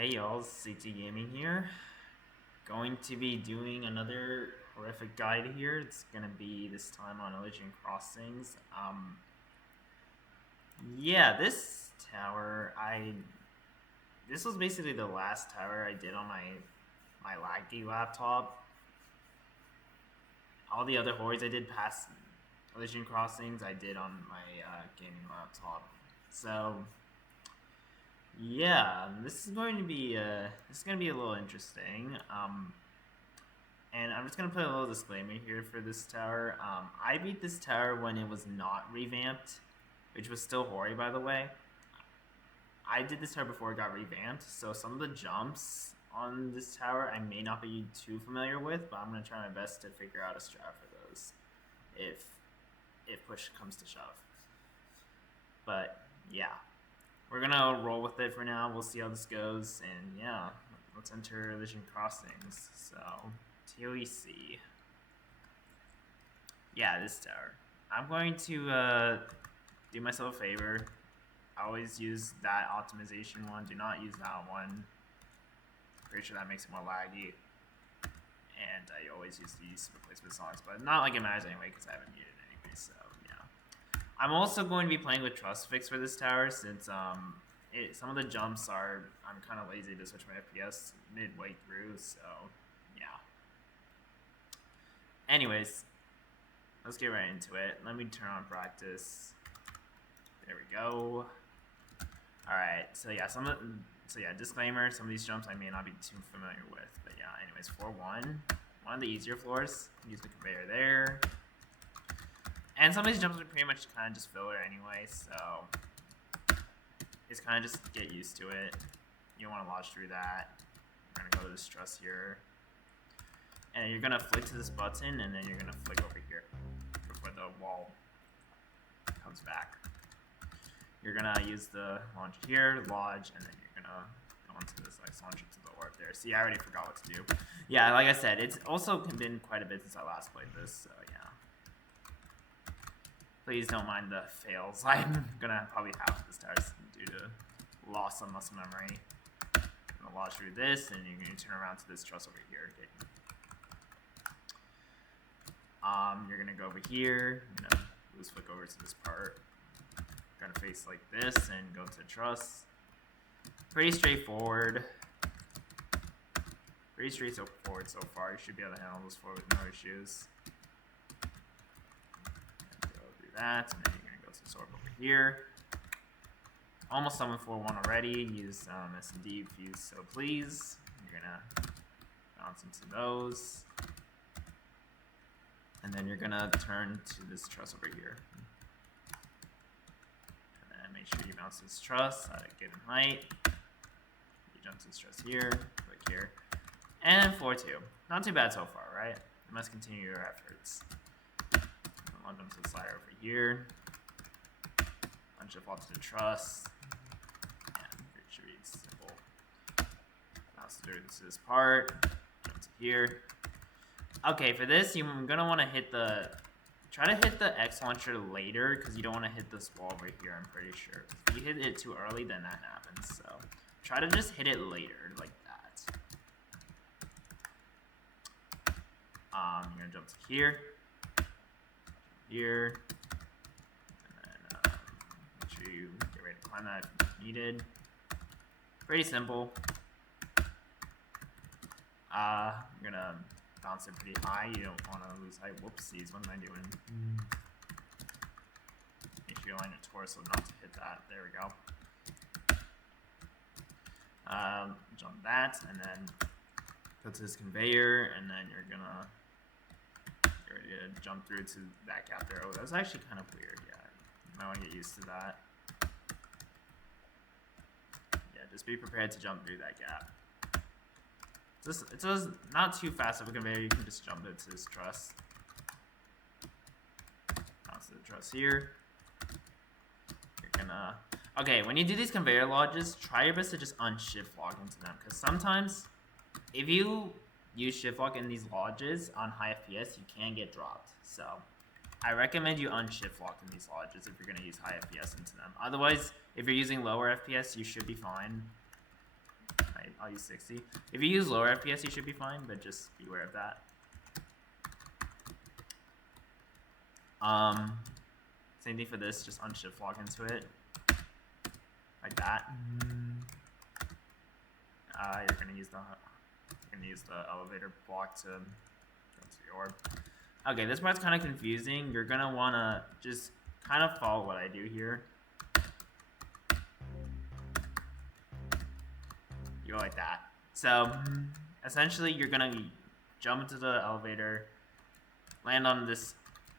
Hey y'all, CT Gaming here. Going to be doing another horrific guide here. It's gonna be this time on Elysian Crossings. Yeah, this tower, this was basically the last tower I did on my laggy laptop. All the other horrors I did past Elysian Crossings, I did on my gaming laptop. So yeah, this is going to be a little interesting. And I'm just gonna put a little disclaimer here for this tower. I beat this tower when it was not revamped, which was still hoary, by the way. I did this tower before it got revamped, so some of the jumps on this tower I may not be too familiar with, but I'm gonna try my best to figure out a strat for those if push comes to shove. But yeah, we're gonna roll with it for now. We'll see how this goes, and yeah, let's enter Elysian Crossings. So ToEC. Yeah, this tower. I'm going to do myself a favor. I always use that optimization one. Do not use that one. Pretty sure that makes it more laggy. And I always use these replacement songs, but not like it matters anyway because I haven't muted it anyway. So yeah. I'm also going to be playing with Trust Fix for this tower since some of the jumps are I'm kind of lazy to switch my FPS midway through. So yeah. Anyways, let's get right into it. Let me turn on practice. There we go. All right. So yeah, disclaimer. Some of these jumps I may not be too familiar with, but yeah. Anyways, 4-1. One of the easier floors. Use the conveyor there. And some of these jumps are pretty much kind of just filler anyway, so it's kind of just get used to it. You don't want to lodge through that. We're gonna go to this truss here. And you're gonna flick to this button, and then you're gonna flick over here before the wall comes back. You're gonna use the launch here, lodge, and then you're gonna go into this like launch to the orb there. See, I already forgot what to do. Yeah, like I said, it's also been quite a bit since I last played this, so yeah. Please don't mind the fails. I'm gonna probably have this tower due to loss of muscle memory. I'm gonna launch through this, and you're gonna turn around to this truss over here. Okay. You're gonna go over here. You're gonna loose flick over to this part. You're gonna face like this and go to truss. Pretty straightforward. Pretty straightforward so far. You should be able to handle this floor with no issues. That, and then you're gonna go to the sword over here. Almost summoned 4-1 already. Use S&D if you so please. You're gonna bounce into those, and then you're gonna turn to this truss over here. And then make sure you bounce this truss at a given height. You jump to this truss here, click here, and 4-2. Not too bad so far, right? You must continue your efforts. I'll jump to the slider over here. Unshift off to the truss. And it should be simple. Bounce through to this part. Jump to here. Okay, for this, you're gonna want to try to hit the X launcher later because you don't want to hit this wall over here. I'm pretty sure. If you hit it too early, then that happens. So try to just hit it later, like that. You're gonna jump to here. Here, and then make sure you get ready to climb that if needed. Pretty simple. You're gonna bounce it pretty high. You don't want to lose height. Whoopsies, what am I doing? Make sure you align your torso not to hit that. There we go. Jump that, and then go to this conveyor, and then you're gonna ready to jump through to that gap there. Oh, that was actually kind of weird. Yeah, you might want to get used to that. Yeah, just be prepared to jump through that gap. It's not too fast of a conveyor. You can just jump it to this truss. Bounce to the truss here. You're gonna... Okay, when you do these conveyor lodges, try your best to just unshift lock into them. Because sometimes, if you use shift lock in these lodges on high FPS, you can get dropped. So I recommend you unshift lock in these lodges if you're going to use high FPS into them. Otherwise, if you're using lower FPS, you should be fine. I'll use 60. If you use lower FPS, you should be fine, but just be aware of that. Same thing for this, just unshift lock into it. Like that. You're gonna use the elevator block to go to the orb. Okay, this part's kind of confusing. You're gonna wanna just kind of follow what I do here. You go like that. So essentially, you're gonna jump into the elevator, land on this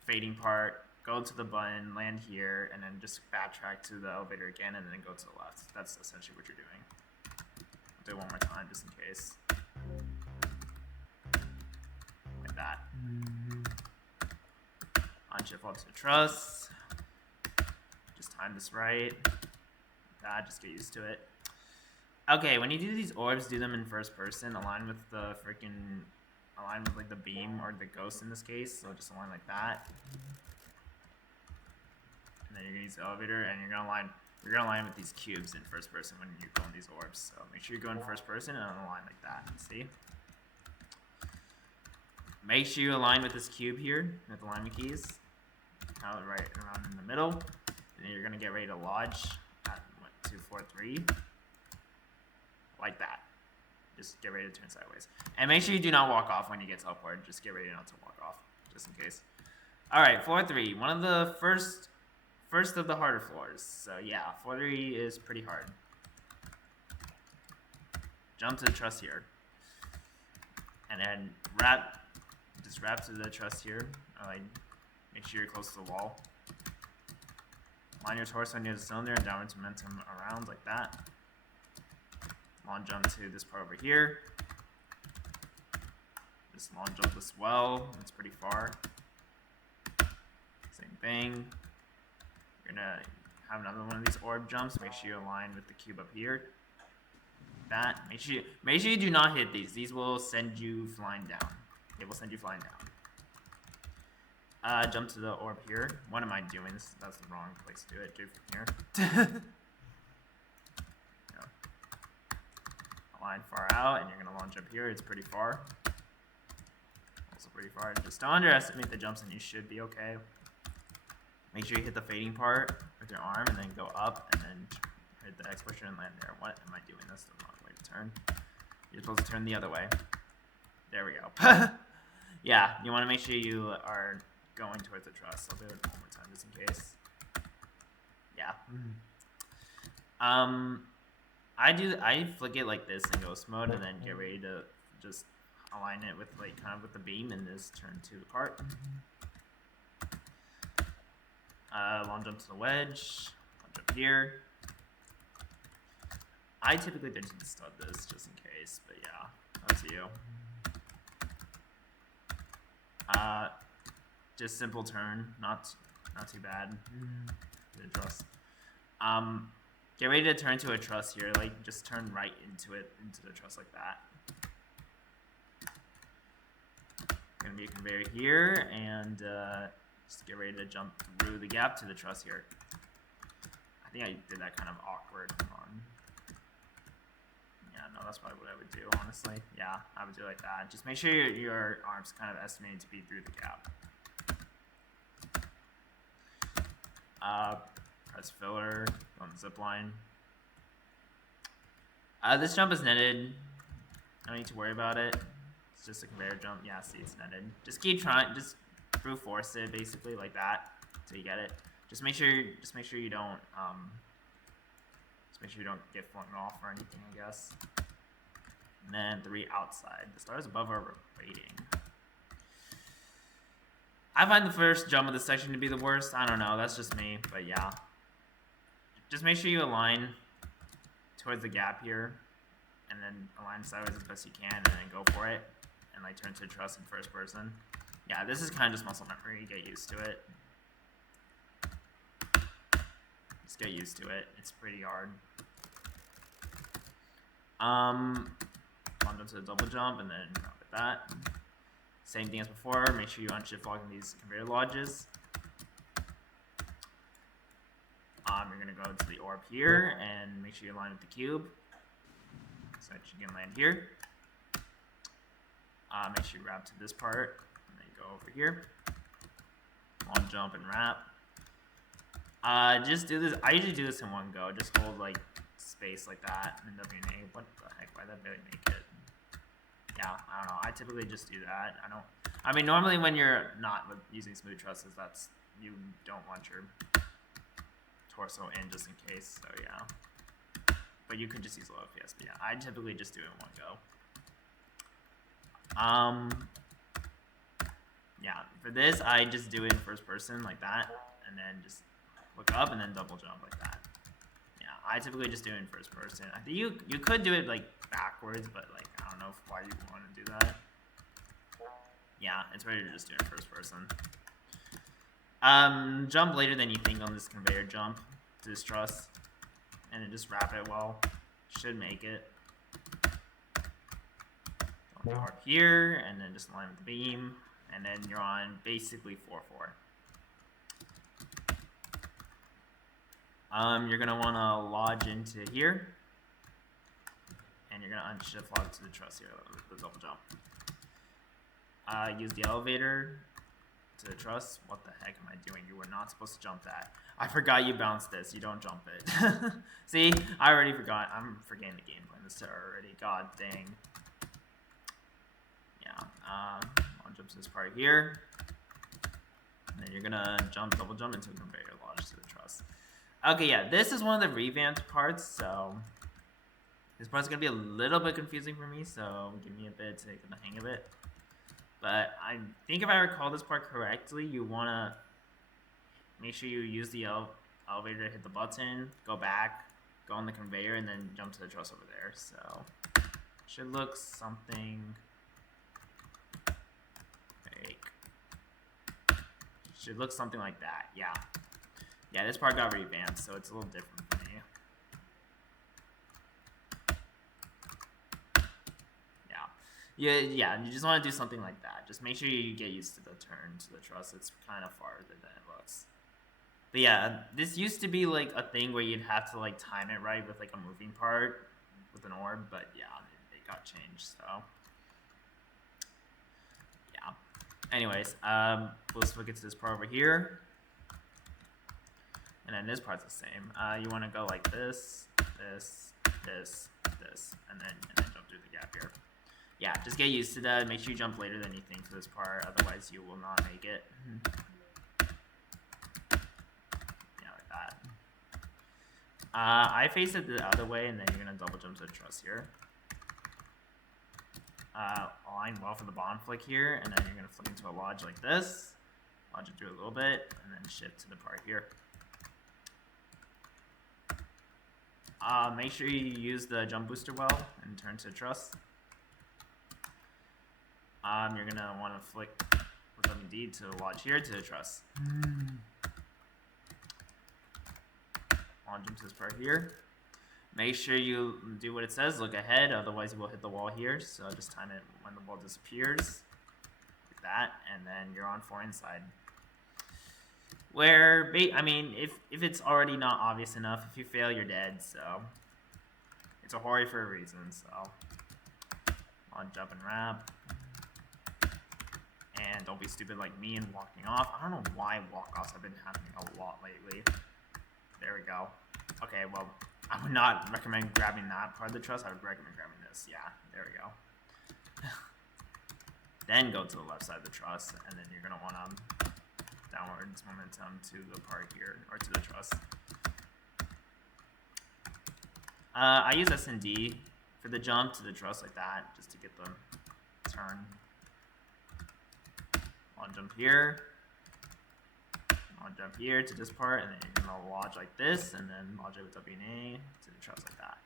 fading part, go to the button, land here, and then just backtrack to the elevator again, and then go to the left. That's essentially what you're doing. I'll do it one more time just in case. Like that. Unshift onto the truss. Just time this right. That, just get used to it. Okay, when you do these orbs, do them in first person. Align with the align with like the beam or the ghost in this case. So just align like that. And then you're gonna use the elevator, and you're gonna align with these cubes in first person when you go in these orbs. So make sure you go in first person and align like that. See? Make sure you align with this cube here with the alignment keys. Out right around in the middle. And then you're gonna get ready to lodge at 2, 4, 3. Like that. Just get ready to turn sideways. And make sure you do not walk off when you get teleported. Just get ready not to walk off, just in case. Alright, 4-3. One of the first of the harder floors. So yeah, 4-3 is pretty hard. Jump to the truss here. And then just wrap to the truss here. Make sure you're close to the wall. Line your torso near the cylinder and downwards momentum around like that. Long jump to this part over here. Just long jump as well. It's pretty far. Same thing. You're gonna have another one of these orb jumps. Make sure you align with the cube up here. That. Make sure you do not hit these. These will send you flying down. They will send you flying down. Jump to the orb here. What am I doing? That's the wrong place to do it. Do it from here. Line far out, and you're gonna launch up here. It's pretty far. Also pretty far. Just don't underestimate the jumps, and you should be okay. Make sure you hit the fading part with your arm, and then go up, and then hit the X pusher and land there. What am I doing? That's the wrong way to turn. You're supposed to turn the other way. There we go. Yeah, you want to make sure you are going towards the truss. I'll do it one more time just in case. Yeah. I flick it like this in ghost mode, and then get ready to just align it with kind of with the beam, and just turn to the part. Long jump to the wedge. Long jump here. I typically just stud this just in case, but yeah, up to you. Just simple turn, not too bad. Didn't trust. Get ready to turn to a truss here. Just turn right into the truss like that. Gonna be a conveyor here, and just get ready to jump through the gap to the truss here. I think I did that kind of awkward. Hold on. Yeah, no, that's probably what I would do, honestly. Yeah, I would do it like that. Just make sure your arm's kind of estimated to be through the gap. Press filler on the zip line. This jump is netted. No need to worry about it. It's just a conveyor jump. Yeah, see, it's netted. Just keep trying. Just brute force it, basically, like that, until you get it. Just make sure you don't. Just make sure you don't get flung off or anything, I guess. And then 3 outside. The stars above are waiting. I find the first jump of this section to be the worst. I don't know. That's just me, but yeah. Just make sure you align towards the gap here, and then align sideways as best you can, and then go for it, and turn to truss in first person. Yeah, this is kind of just muscle memory. Get used to it. Just get used to it. It's pretty hard. Jump to the double jump, and then drop at that. Same thing as before. Make sure you unshift lock in these conveyor lodges. You're gonna go to the orb here and make sure you align with the cube. So so that you can land here. Make sure you wrap to this part, and then you go over here. Long jump and wrap. Just do this. I usually do this in one go. Just hold like space like that and WNA. What the heck? Why did that really make it? Yeah, I don't know. I typically just do that. I mean, normally when you're not using smooth trusses, you don't want your torso in just in case. So yeah. But you could just use low FPS. But yeah, I typically just do it in one go. Yeah, for this, I just do it in first person like that, and then just look up and then double jump like that. Yeah, I typically just do it in first person. I think you could do it like backwards, but like I don't know why you want to do that. Yeah, it's better to just do it in first person. Jump later than you think on this conveyor jump to this truss, and then just wrap it well. Should make it. Don't go up here, and then just line with the beam, and then you're on basically 4-4. You're gonna want to lodge into here, and you're gonna unshift log to the truss here, the double jump. Use the elevator to the truss. What the heck am I doing? You were not supposed to jump that. I forgot you bounced this. You don't jump it. See, I already forgot. I'm forgetting the game plan this already. God dang. Yeah. I'll jump to this part here, and then you're gonna double jump into a conveyor lodge to the truss. Okay, yeah, this is one of the revamped parts, so this part's gonna be a little bit confusing for me, so give me a bit to get the hang of it. But I think if I recall this part correctly, you wanna make sure you use the elevator to hit the button, go back, go on the conveyor, and then jump to the truss over there. So should look something like that. Yeah. Yeah, this part got revamped, so it's a little different for me. Yeah, you just want to do something like that. Just make sure you get used to the turn to the truss. It's kind of farther than it looks. But yeah, this used to be like a thing where you'd have to like time it right with like a moving part with an orb, but yeah, it got changed, so yeah. Anyways, let's look into this part over here. And then this part's the same. You want to go like this, this, this, this, and then jump through the gap here. Yeah, just get used to that. Make sure you jump later than you think for this part, otherwise you will not make it. Yeah, like that. I face it the other way, and then you're gonna double jump to the truss here. Align well for the bottom flick here, and then you're gonna flick into a lodge like this. Lodge it through a little bit, and then shift to the part here. Make sure you use the jump booster well and turn to truss. You're gonna want to flick with WD to lodge here to the truss. I'll jump to this part here. Make sure you do what it says, look ahead, otherwise you will hit the wall here. So just time it when the wall disappears, like that, and then you're on 4 inside. Where, I mean, if it's already not obvious enough, if you fail, you're dead. So it's a hori for a reason. So I'll jump and wrap. And don't be stupid like me and walking off. I don't know why walk-offs have been happening a lot lately. There we go. Okay, well, I would not recommend grabbing that part of the truss. I would recommend grabbing this. Yeah, there we go. Then go to the left side of the truss, and then you're going to want to downwards momentum to the part here, or to the truss. I use S&D for the jump to the truss like that, just to get the turn. I'll jump here. I'll jump here to this part, and then you're gonna lodge like this, and then lodge it with WNA to the truss like that.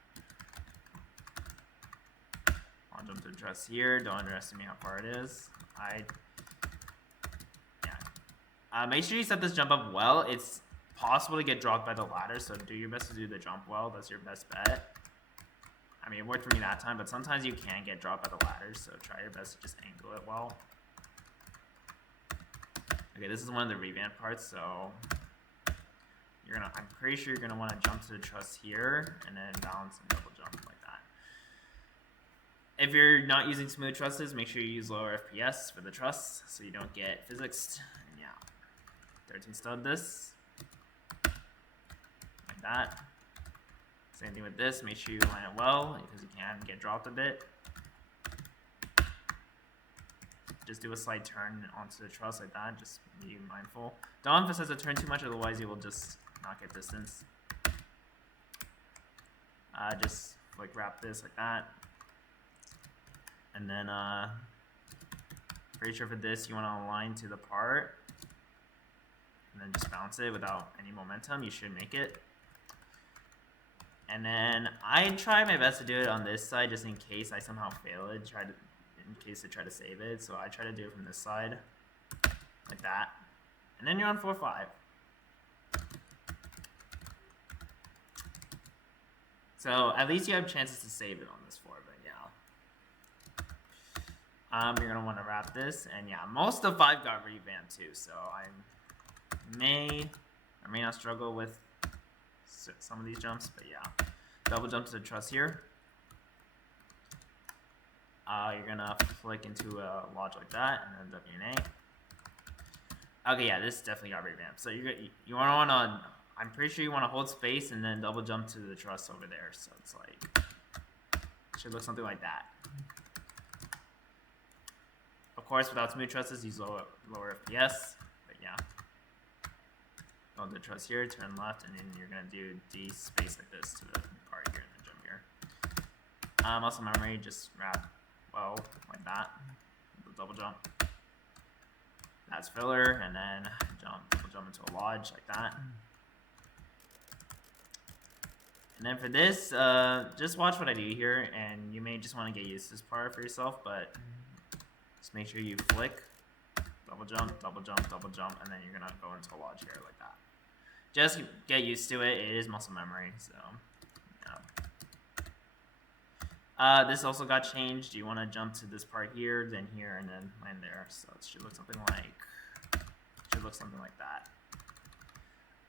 I'll jump to the truss here. Don't underestimate how far it is. Make sure you set this jump up well. It's possible to get dropped by the ladder, so do your best to do the jump well. That's your best bet. I mean, it worked for me that time, but sometimes you can get dropped by the ladders, so try your best to just angle it well. Okay, this is one of the revamp parts, so I'm pretty sure you're gonna want to jump to the truss here, and then balance and double jump like If you're not using smooth trusses, make sure you use lower FPS for the truss so you don't get physicsed. And yeah, 13 stud this. Like that. Same thing with this, make sure you line it well because you can get dropped a bit. Just do a slight turn onto the truss like that, just be mindful. Don't emphasize the turn too much, otherwise you will just not get distance. Just like wrap this like that. And then pretty sure for this you want to align to the part and then just bounce it without any momentum. You should make it. And then I try my best to do it on this side just in case I somehow fail it, in case I try to save it. So I try to do it from this side like that. And then you're on 4-5. So at least you have chances to save it on this 4, but yeah. You're gonna want to wrap this, and yeah, most of 5 got revamped too, so I may or may not struggle with some of these jumps, but yeah. Double jump to the truss here. You're gonna flick into a lodge like that, and then WNA. Okay, yeah, this definitely got revamped. So you wanna I'm pretty sure you want to hold space and then double jump to the truss over there. So it's like, it should look something like that. Of course, without smooth trusses, use lower FPS. But yeah, go to the truss here, turn left, and then you're gonna do D space like this to the part here and then jump here. Muscle memory, just wrap well like that. The double jump. That's filler, and then double jump into a lodge like that. And then for this, just watch what I do here, and you may just want to get used to this part for yourself, but just make sure you flick, double jump, double jump, double jump, and then you're going to go into a lodge here like that. Just get used to it. It is muscle memory, so yeah. This also got changed. You want to jump to this part here, then here, and then land there. So it should look something like that.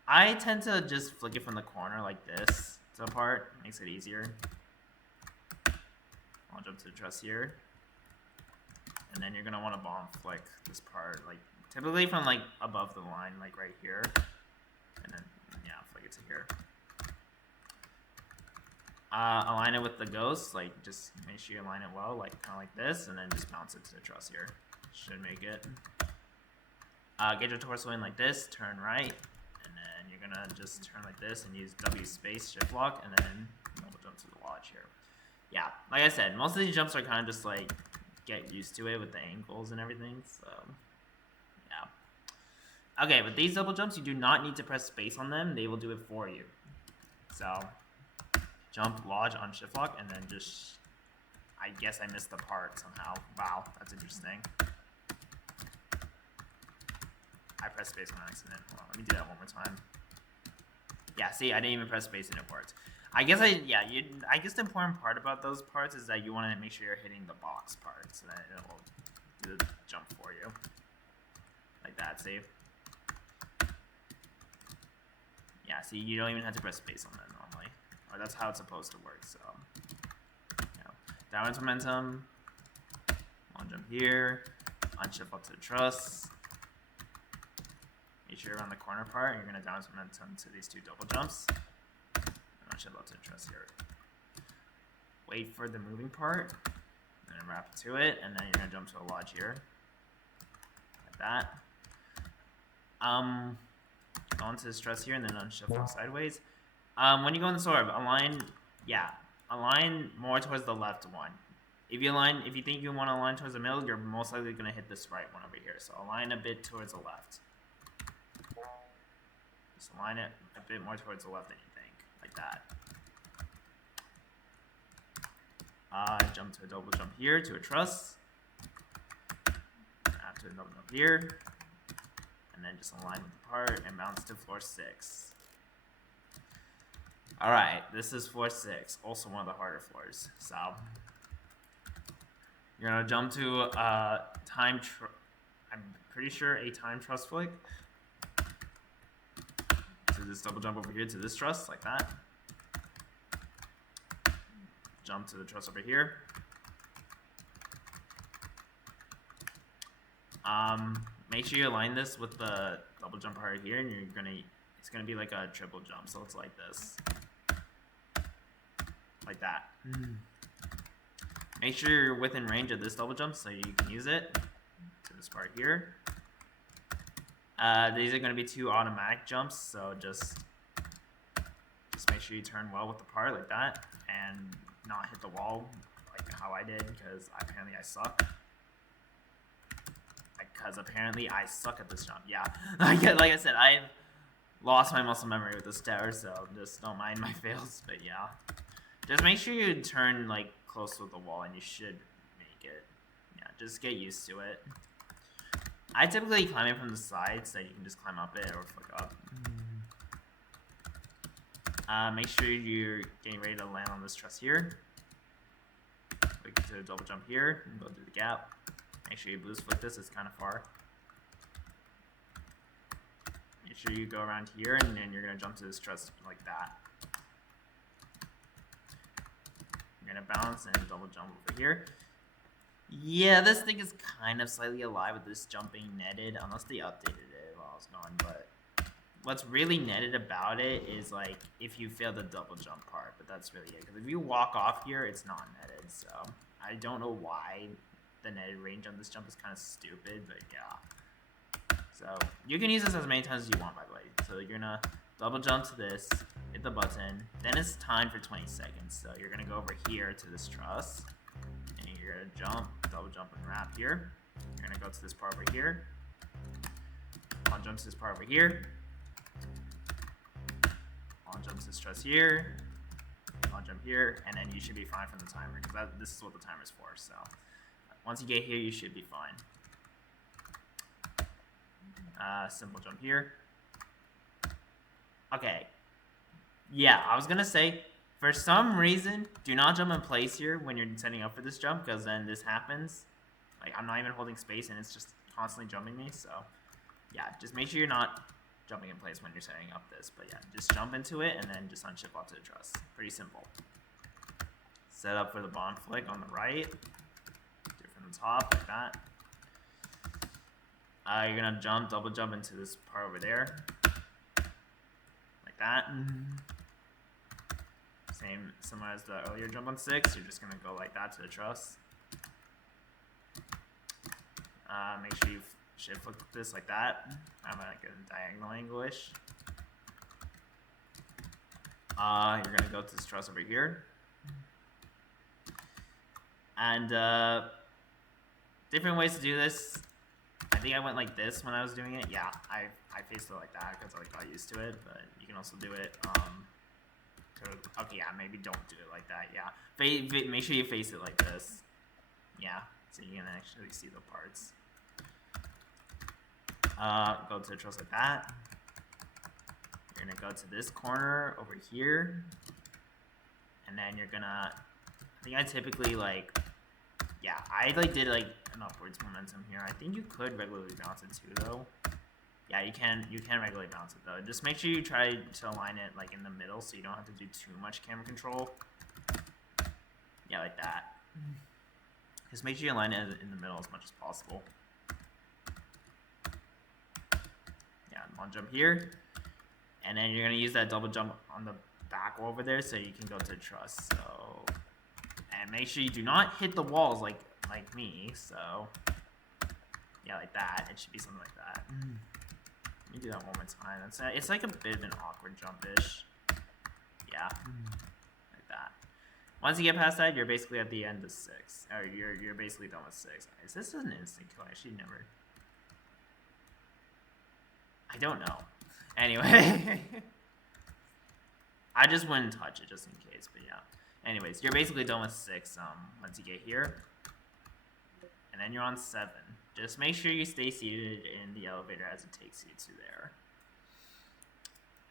I tend to just flick it from the corner like this. So part makes it easier. I'll jump to the truss here, and then you're gonna want to bomb flick this part, like typically from like above the line, like right here, and then yeah, flick it to here. Align it with the ghost, like just make sure you align it well, like kind of like this, and then just bounce it to the truss here. Should make it. Get your torso in like this, turn right. You're gonna just turn like this and use W space shift lock, and then double jump to the lodge here. Yeah, like I said, most of these jumps are kind of just like get used to it with the ankles and everything. So yeah. Okay, but these double jumps, you do not need to press space on them; they will do it for you. So jump lodge on shift lock, and then just I guess I missed the part somehow. Wow, that's interesting. I pressed space on accident. Hold on, let me do that one more time. Yeah, see, I didn't even press space and it worked. I guess I guess the important part about those parts is that you want to make sure you're hitting the box part so that it will do the jump for you. Like that, see? Yeah, see, you don't even have to press space on that normally. Or that's how it's supposed to work, so. Yeah. Downwards momentum. One jump here. Unshift up to the truss. Make sure you're on the corner part, and you're going to downwards momentum to these 2 double jumps. And unshift up to the truss here. Wait for the moving part, and then wrap to it, and then you're going to jump to a lodge here. Like that. Go into this truss here, and then unshift up sideways. When you go in the sword, align more towards the left one. If you think you want to align towards the middle, you're most likely going to hit this right one over here. So align a bit towards the left. Just align it a bit more towards the left than you think, like that. Jump to a double jump here to a truss. After a double jump here. And then just align with the part and bounce to floor 6. Alright, this is floor 6, also one of the harder floors. So you're gonna jump to I'm pretty sure a time truss flick. So this double jump over here to this truss, like that. Jump to the truss over here. Make sure you align this with the double jump part here, and it's gonna be like a triple jump, so it's like this. Like that. Make sure you're within range of this double jump so you can use it to this part here. These are going to be 2 automatic jumps, so just make sure you turn well with the part like that and not hit the wall like how I did, because apparently I suck. Because apparently I suck at this jump. Yeah, like I said, I've lost my muscle memory with this tower, so just don't mind my fails. But yeah, just make sure you turn like close with the wall, and you should make it. Yeah, just get used to it. I typically climb it from the side so you can just climb up it or flick up. Make sure you're getting ready to land on this truss here. Click to double jump here and go through the gap. Make sure you boost flick this, it's kind of far. Make sure you go around here, and then you're going to jump to this truss like that. You're going to bounce and double jump over here. Yeah, this thing is kind of slightly alive with this jumping netted, unless they updated it while I was gone, but what's really netted about it is like if you fail the double jump part, but that's really it. Because if you walk off here, it's not netted, so I don't know why the netted range on this jump is kind of stupid, but yeah. So you can use this as many times as you want, by the way. So you're gonna double jump to this, hit the button, then it's time for 20 seconds. So you're gonna go over here to this truss, and you're gonna jump, double jump and wrap here. You're gonna go to this part over here. I'll jump to this part over here. I'll jump to this truss here. I'll jump here, and then you should be fine from the timer, because this is what the timer's for. So once you get here, you should be fine. Simple jump here. Okay. Yeah, I was gonna say, for some reason, do not jump in place here when you're setting up for this jump, because then this happens. Like, I'm not even holding space, and it's just constantly jumping me, so yeah, just make sure you're not jumping in place when you're setting up this. But yeah, just jump into it, and then just unship off to the truss. Pretty simple. Set up for the bond flick on the right. Do it from the top, like that. You're gonna jump, double jump into this part over there. Like that. Similar as the earlier jump on 6, you're just gonna go like that to the truss. Make sure you shift flick this like that. I'm like a diagonal angle-ish. You're gonna go to this truss over here. And different ways to do this. I think I went like this when I was doing it. Yeah, I faced it like that because I got used to it, but you can also do it okay, yeah, maybe don't do it like that. Yeah, make sure you face it like this. Yeah, so you can actually see the parts. Go to the truss like that. You're gonna go to this corner over here, and then you're gonna, I think I typically like, yeah, I like did like an upwards momentum here. I think you could regularly bounce it too, though. Yeah, you can regularly bounce it though. Just make sure you try to align it like in the middle, so you don't have to do too much camera control. Yeah, like that. Just make sure you align it in the middle as much as possible. Yeah, one jump here, and then you're gonna use that double jump on the back over there, so you can go to the truss. So, and make sure you do not hit the walls like me. So, yeah, like that. It should be something like that. Let me do that one more time. It's like a bit of an awkward jump-ish. Yeah, like that. Once you get past that, you're basically at the end of 6. Or you're basically done with 6. Is this an instant kill? I should never. I don't know. Anyway, I just wouldn't touch it just in case. But yeah. Anyways, you're basically done with 6. Once you get here, and then you're on 7. Just make sure you stay seated in the elevator as it takes you to there.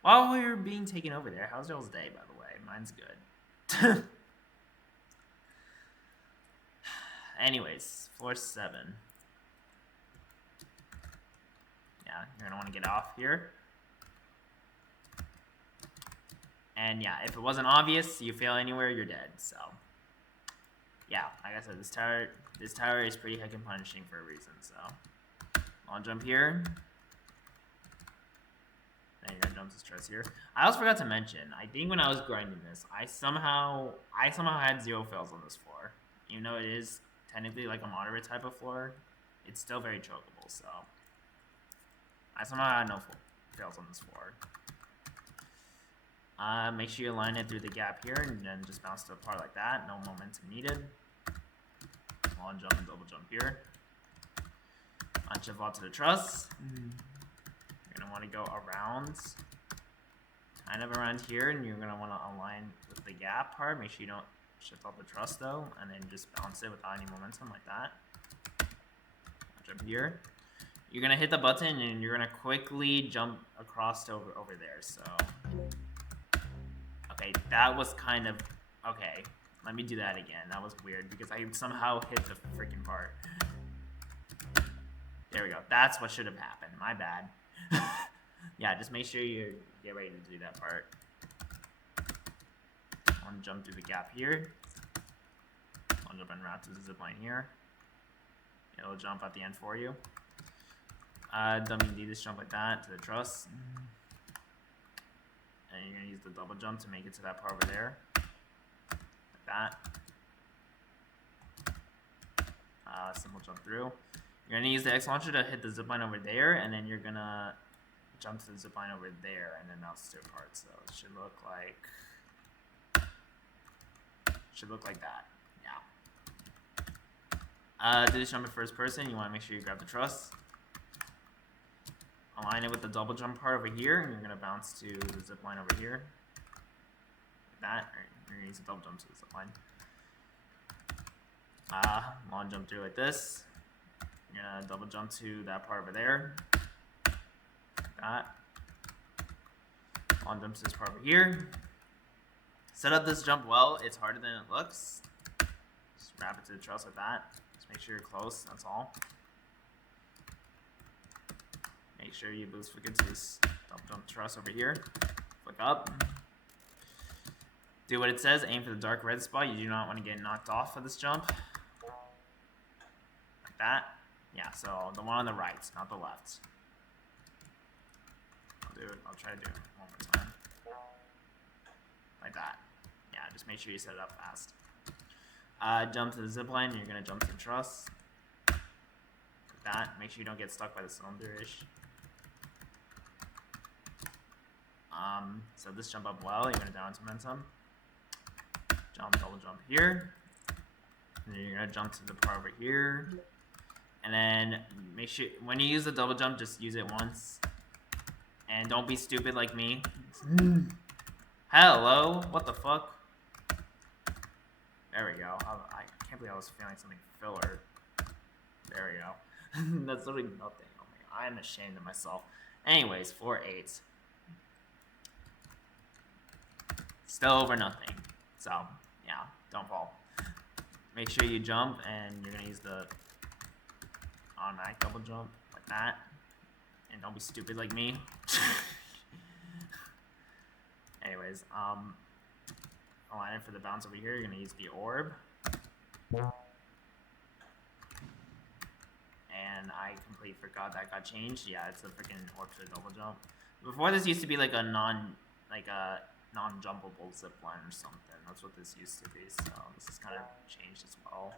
While we're being taken over there, how's y'all's day, by the way? Mine's good. Anyways, floor 7. Yeah, you're gonna want to get off here. And yeah, if it wasn't obvious, you fail anywhere, you're dead. So yeah, like I said, this tower is pretty heckin' punishing for a reason. So Long jump here. Then you're gonna jump this truss here. I also forgot to mention, I think when I was grinding this, I somehow had 0 fails on this floor. Even though it is technically like a moderate type of floor, it's still very chokeable, so I somehow had no fails on this floor. Make sure you align it through the gap here and then just bounce to apart like that. No momentum needed. Long jump and double jump here. Unshift vault to the truss. You're going to want to go around, kind of around here, and you're going to want to align with the gap part. Make sure you don't shift off the truss though, and then just bounce it without any momentum like that. Jump here. You're going to hit the button and you're going to quickly jump across to over there. So, okay, that was kind of, okay. Let me do that again. That was weird because I somehow hit the freaking part. There we go. That's what should have happened. My bad. Yeah, just make sure you get ready to do that part. One jump through the gap here. One jump and wrap to the zipline here. It'll jump at the end for you. WD this jump like that to the truss. And you're going to use the double jump to make it to that part over there. That. Simple jump through. You're gonna use the X launcher to hit the zipline over there, and then you're gonna jump to the zipline over there, and then bounce to apart. So it should look like that. Yeah. Do this jump in first person. You want to make sure you grab the truss. Align it with the double jump part over here, and you're gonna bounce to the zipline over here. Like that. You're gonna use a double jump to the zipline. Long jump through like this. You're gonna double jump to that part over there. Like that. Long jump to this part over here. Set up this jump well. It's harder than it looks. Just wrap it to the truss like that. Just make sure you're close. That's all. Make sure you boost flick into this double jump truss over here. Flick up. Do what it says, aim for the dark red spot. You do not want to get knocked off of this jump. Like that. Yeah, so the one on the right, not the left. I'll try to do it one more time. Like that. Yeah, just make sure you set it up fast. Jump to the zipline, and you're going to jump to the truss. Like that. Make sure you don't get stuck by the cylinder-ish. So this jump up well, you're going to down into momentum. Jump, double jump here. And then you're going to jump to the part over here. And then make sure, when you use the double jump, just use it once. And don't be stupid like me. Hello? What the fuck? There we go. I can't believe I was feeling something filler. There we go. That's literally nothing. Oh my God, I am ashamed of myself. Anyways, 4-8. Still over nothing. So, yeah, don't fall. Make sure you jump, and you're gonna use the automatic double jump like that. And don't be stupid like me. Anyways, align it for the bounce over here. You're gonna use the orb. And I completely forgot that got changed. Yeah, it's a freaking orb to the double jump. Before this used to be like a non-jumpable zipline or something. That's what this used to be. So this is kind of changed as well.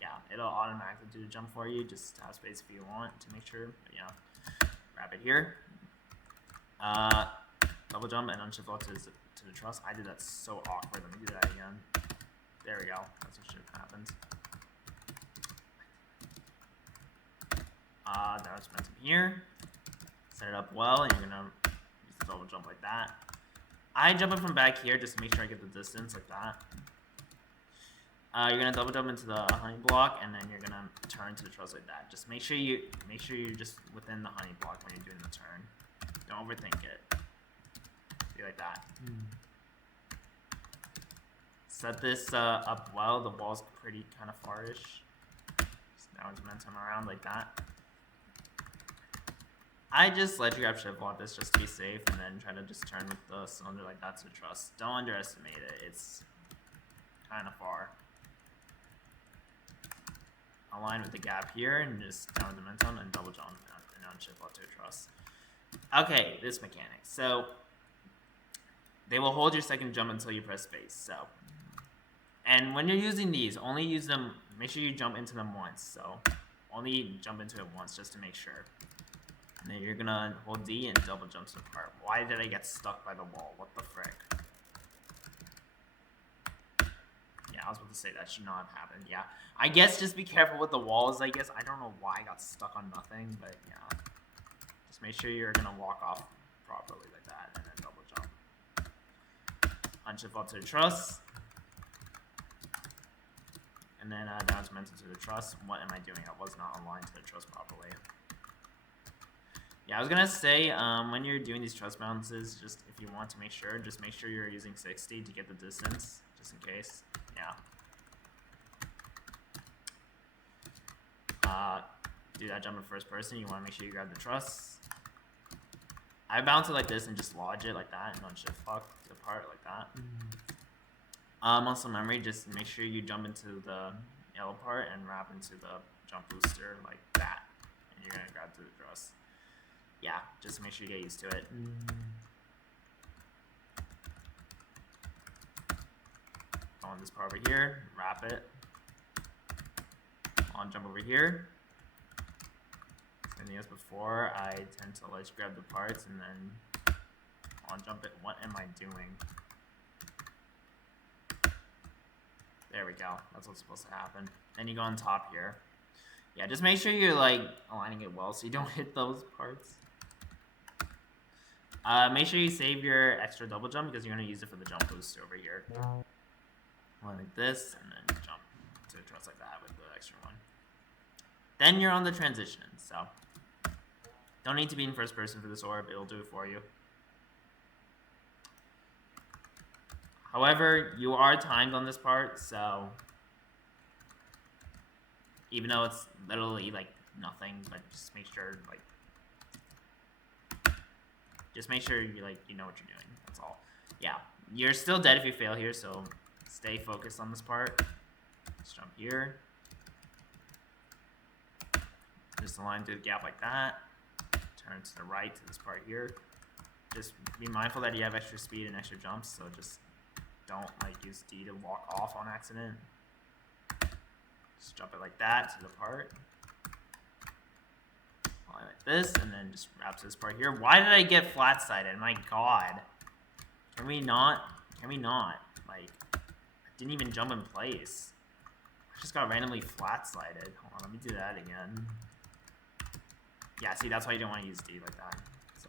Yeah, it'll automatically do the jump for you. Just have space if you want to make sure. But yeah, wrap it here. Double jump and unshift vault to the truss. I did that so awkward. Let me do that again. There we go. That's what should have happened. That was meant to be here. Set it up well, and you're gonna use the double jump like that. I jump in from back here just to make sure I get the distance like that. You're gonna double jump into the honey block, and then you're gonna turn to the truss like that. Just make sure you're just within the honey block when you're doing the turn. Don't overthink it. Be like that. Set this up well. The wall's pretty kind of far-ish. Just now momentum around like that. I just let you grab shift vault this just to be safe, and then try to just turn with the cylinder like that to the truss. Don't underestimate it. It's kind of far. align with the gap here and just downward momentum and double jump and unshift left to truss. Okay, this mechanic. So they will hold your second jump until you press space. So, and when you're using these, only use them. Make sure you jump into them once. So only jump into it once just to make sure. And then you're gonna hold D and double jump to the part. Why did I get stuck by the wall? What the frick? Yeah, I was about to say that should not have happened. Yeah, I guess just be careful with the walls. I guess I don't know why I got stuck on nothing, but yeah, just make sure you're gonna walk off properly like that, and then double jump, unshift up to the truss, and then down to mental to the truss. What am I doing? I was not aligned to the truss properly. Yeah, I was gonna say when you're doing these truss bounces, just if you want to make sure, just make sure you're using 60 to get the distance, just in case. Yeah. Do that jump in first person. You want to make sure you grab the truss. I bounce it like this and just lodge it like that, and unshift fuck the part like that. Muscle memory, just make sure you jump into the yellow part and wrap into the jump booster like that, and you're gonna grab to the truss. Yeah, just make sure you get used to it. Go on this part over here, wrap it. On jump over here. Same as before, I tend to let you grab the parts and then on jump it. What am I doing? There we go. That's what's supposed to happen. Then you go on top here. Yeah, just make sure you're like aligning it well so you don't hit those parts. Make sure you save your extra double jump because you're going to use it for the jump boost over here. One like this, and then jump to the truss like that with the extra one. Then you're on the transition, so don't need to be in first person for this orb, it'll do it for you. However, you are timed on this part, so even though it's literally like nothing, but just make sure just make sure you know what you're doing. That's all. Yeah, you're still dead if you fail here, so stay focused on this part. Just jump here. Just align through the gap like that. Turn to the right to this part here. Just be mindful that you have extra speed and extra jumps, so just don't use D to walk off on accident. Just jump it like that to the part. Like this, and then just wrap to this part here. Why did I get flat-sided? My god. Can we not? I didn't even jump in place. I just got randomly flat-sided. Hold on, let me do that again. Yeah, see, that's why you don't want to use D like that. So,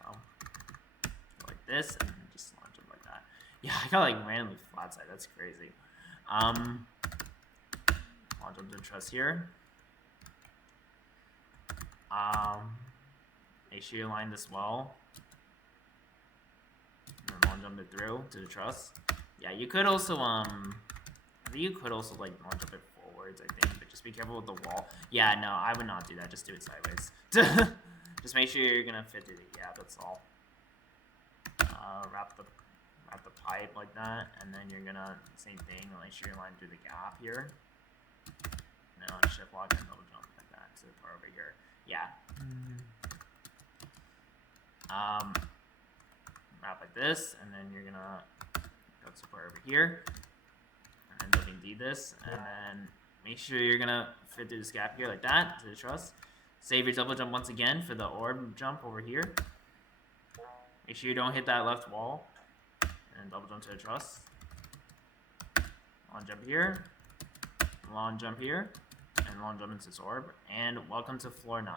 go like this, and just launch it like that. Yeah, I got randomly flat-sided. That's crazy. Launch up to the truss here. Make sure you align this well. And then launch jump it through to the truss. Yeah, you could also launch jump it forwards, I think, but just be careful with the wall. Yeah, no, I would not do that. Just do it sideways. Just make sure you're gonna fit through the gap. That's all. Wrap the pipe like that, and then you're gonna same thing. Make sure you align through the gap here. And then on shift lock and double jump like that to the part over here. Yeah. Wrap like this, and then you're gonna go to the part over here, and then double D this, and then make sure you're gonna fit through this gap here like that to the truss. Save your double jump once again for the orb jump over here. Make sure you don't hit that left wall, and double jump to the truss. Long jump here, long jump here, and long jump into this orb, and welcome to floor 9.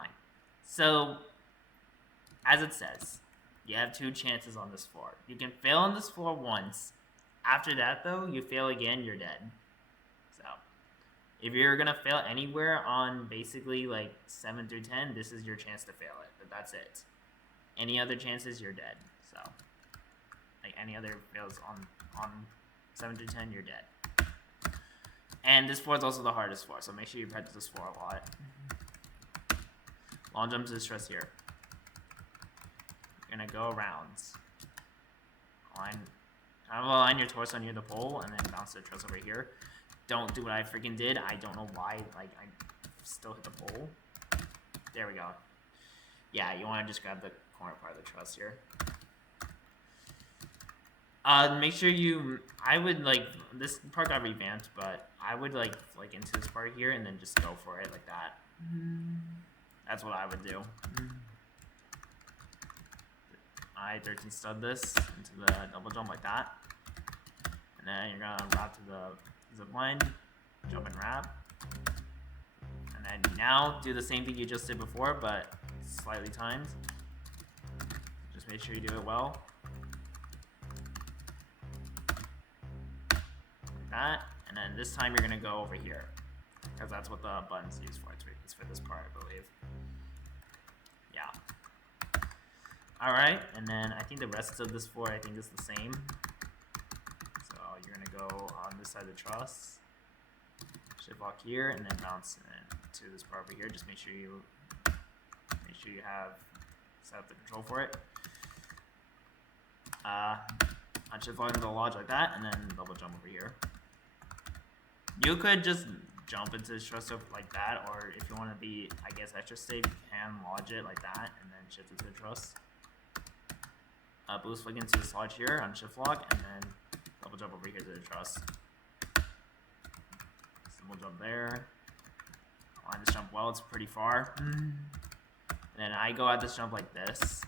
So, as it says, you have 2 chances on this floor. You can fail on this floor once. After that, though, you fail again, you're dead. So, if you're gonna fail anywhere on basically 7 through 10, this is your chance to fail it, but that's it. Any other chances, you're dead. So, any other fails on 7 through 10, you're dead. And this floor is also the hardest floor, so make sure you practice this floor a lot. Long jump to the truss here. You're gonna go around. Align your torso near the pole, and then bounce the truss over here. Don't do what I freaking did. I don't know why. I still hit the pole. There we go. Yeah, you want to just grab the corner part of the truss here. Make sure you, I would like, this part got revamped, but I would like into this part here and then just go for it like that. That's what I would do. I 13 stud this into the double jump like that. And then you're gonna wrap to the zip line, jump and wrap. And then now do the same thing you just did before, but slightly timed. Just make sure you do it well. Like that. And then this time you're gonna go over here, because that's what the button's used for. It's for this part, I believe. Yeah. Alright, and then I think the rest of this floor I think is the same. So you're gonna go on this side of the truss, shift lock here, and then bounce to this part over here. Just make sure you have set up the control for it. On shift lock into the lodge like that, and then double jump over here. You could just jump into the truss like that, or if you want to be, I guess, extra safe, you can lodge it like that, and then shift it to the truss. Boost flick into this lodge here on shift lock, and then double jump over here to the truss. Double jump there. Line this jump well, it's pretty far. And then I go at this jump like this.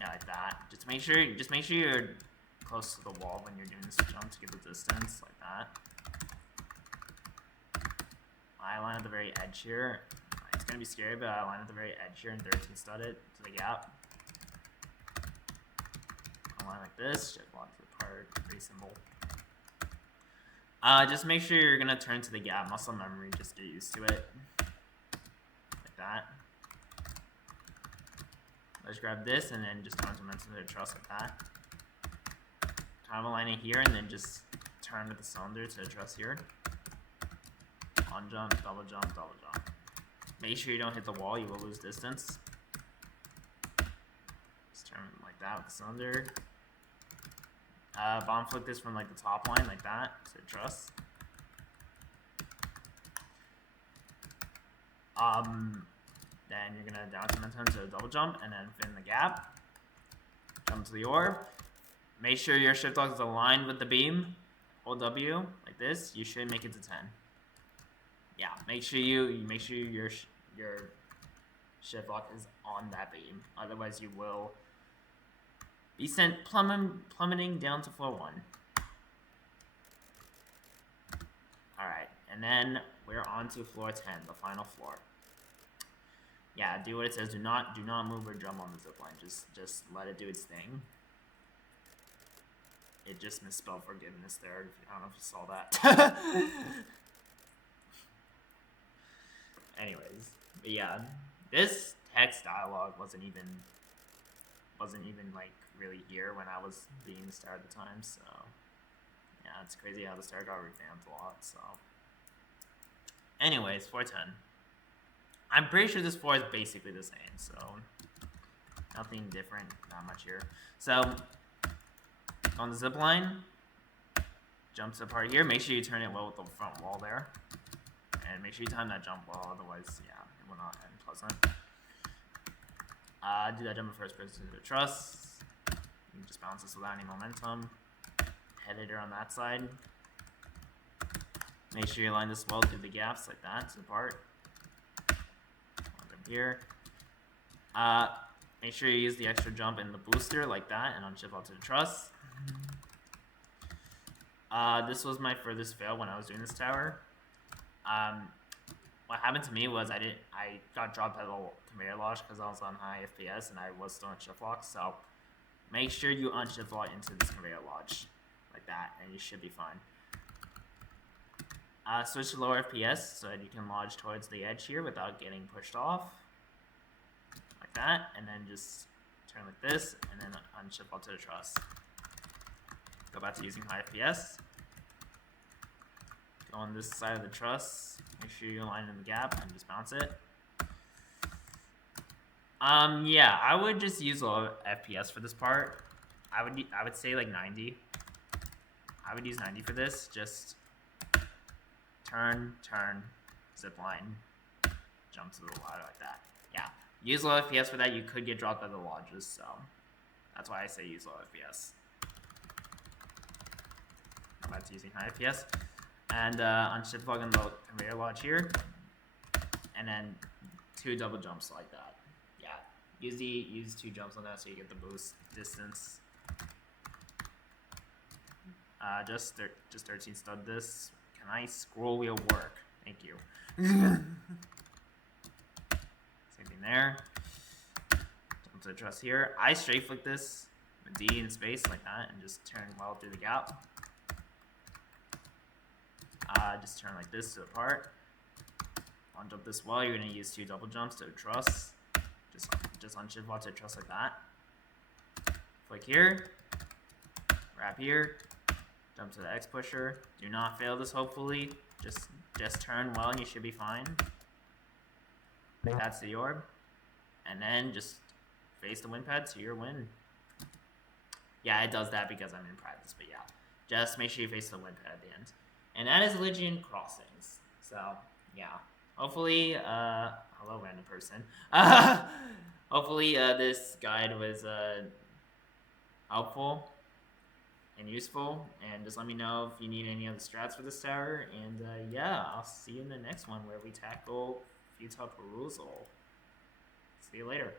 Yeah, like that. Just make sure you're close to the wall when you're doing this jump to get the distance, like that. I line at the very edge here. It's gonna be scary, but I line at the very edge here and 13 stud it to the gap. I line like this, shift lock to the part, pretty simple. Just make sure you're gonna turn to the gap. Muscle memory, just get used to it. Like that. Let's grab this and then just turn to the truss like that. Kind of align it here and then just turn with the cylinder to the truss here. On jump, double jump, double jump. Make sure you don't hit the wall, you will lose distance. Just turn like that with the cylinder. Bomb flick this from like the top line like that to the truss. Then you're gonna down momentum to a double jump and then fin the gap. Jump to the orb. Make sure your shift lock is aligned with the beam. Hold W like this. You should make it to 10. Yeah, make sure your shift lock is on that beam. Otherwise, you will be sent plummeting down to floor 1. All right, and then we're on to floor 10, the final floor. Yeah, do what it says. Do not move or jump on the zipline. Just let it do its thing. It just misspelled forgiveness there. I don't know if you saw that. Anyways, but yeah, this text dialogue wasn't even like really here when I was being the star at the time. So yeah, it's crazy how the star got revamped a lot. So anyways, 410. I'm pretty sure this floor is basically the same, so nothing different, not much here. So on the zip line, jump to the part here. Make sure you turn it well with the front wall there, and make sure you time that jump well. Otherwise, yeah, it will not end pleasant. Do that jump in first person to the truss. You can just bounce this without any momentum. Head hitter on that side. Make sure you line this well through the gaps like that to the part. Here. Make sure you use the extra jump in the booster like that and on shift out to the truss. This was my furthest fail when I was doing this tower. What happened to me was I got dropped at the conveyor lodge because I was on high FPS and I was still in shift lock. So make sure you unshift lock into this conveyor lodge like that and you should be fine. Switch to lower FPS so that you can lodge towards the edge here without getting pushed off. Like that, and then just turn like this, and then unshift up to the truss. Go back to using high FPS. Go on this side of the truss, make sure you align in the gap, and just bounce it. Yeah, I would just use low FPS for this part. I would say like 90. I would use 90 for this, just turn, zip line, jump to the ladder like that. Yeah, use low FPS for that. You could get dropped by the lodges, so that's why I say use low FPS. I'm back to using high FPS. And on shift plug in the conveyor lodge here, and then 2 double jumps like that. Yeah, use 2 jumps on that so you get the boost distance. Just 13 stud this. Can I scroll wheel work? Thank you. Same thing there. Jump to the truss here. I straight flick this with D in space like that and just turn well through the gap. Just turn like this to the part. On jump this well, you're gonna use 2 double jumps to a truss. Just on shift while to a truss like that. Flick here. Wrap here. Jump to the X pusher. Do not fail this, hopefully. Just turn well and you should be fine. That's the orb. And then just face the wind pad to your win. Yeah, it does that because I'm in practice, but yeah. Just make sure you face the wind pad at the end. And that is Legion Crossings. So, yeah. Hopefully, hello random person. Hopefully this guide was helpful and useful. And just let me know if you need any other strats for this tower. And yeah, I'll see you in the next one where we tackle Futile Perusal. See you later.